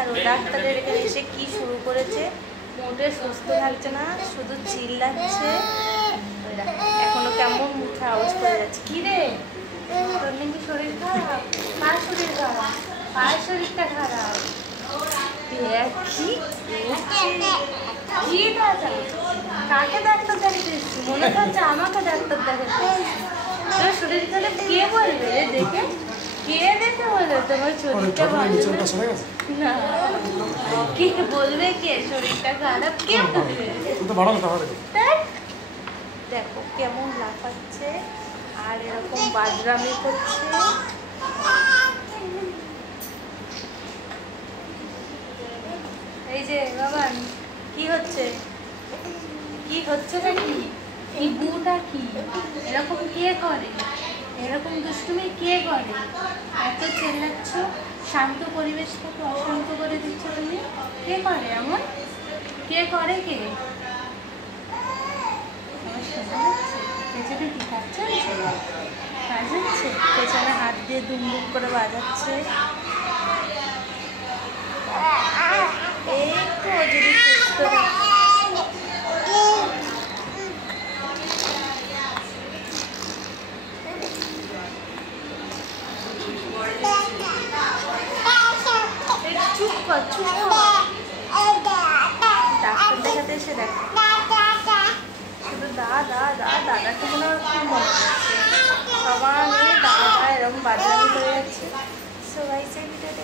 আর ও ডাক্তারের এখানে এসে কি শুরু করেছে, মোটে সুস্থ থাকছে না, শুধু চিল্লাচ্ছে। এখনো কেমন মুখে আওয়াজ করে যাচ্ছে। কি রে তোর নাকি শরীর খারাপ? কার শরীর খারাপ? কার শরীরটা খারাপ? কি দাদা কাকে ডাক্তার দেখাতে এসছি? মনে হচ্ছে আমাকে ডাক্তার দেখাতে। তোর শরীর খারাপ কে বলবে রে? দেখে কে দেখে বলবে তোমার শরীরটা ভালো না? কে বলবে? কে শরীরটা খারাপ কে বলবে? দেখো কেমন লাফাচ্ছে আর এরকম বাজরামি করছে। এই যে বাবান কি হচ্ছে? কি হচ্ছে নাকি? এই বুটা কি এরকম কে করে? এরকম দুষ্টুমি কে করে? এত চেল্লাচ্ছ, শান্ত পরিবেশটাকে অশান্ত করে দিচ্ছ তুমি। কে করে এমন? কে করে? কে আমার শোনা যাচ্ছে? পেছনে কি কাজ চলছে? বাজাচ্ছে পেছনে হাত দিয়ে দুমদুম করে বাজাচ্ছে। এই তো যদি সুস্থ চুপ কর, চুপ কর। ডাক্তার দেখাতে এসে দেখ শুধু দাদাকে মনে হয় খুব মনে করছে। সবার নিয়ে দাদা এরকম বাজারে হয়ে যাচ্ছে। সবাই সেই ভিডিওটা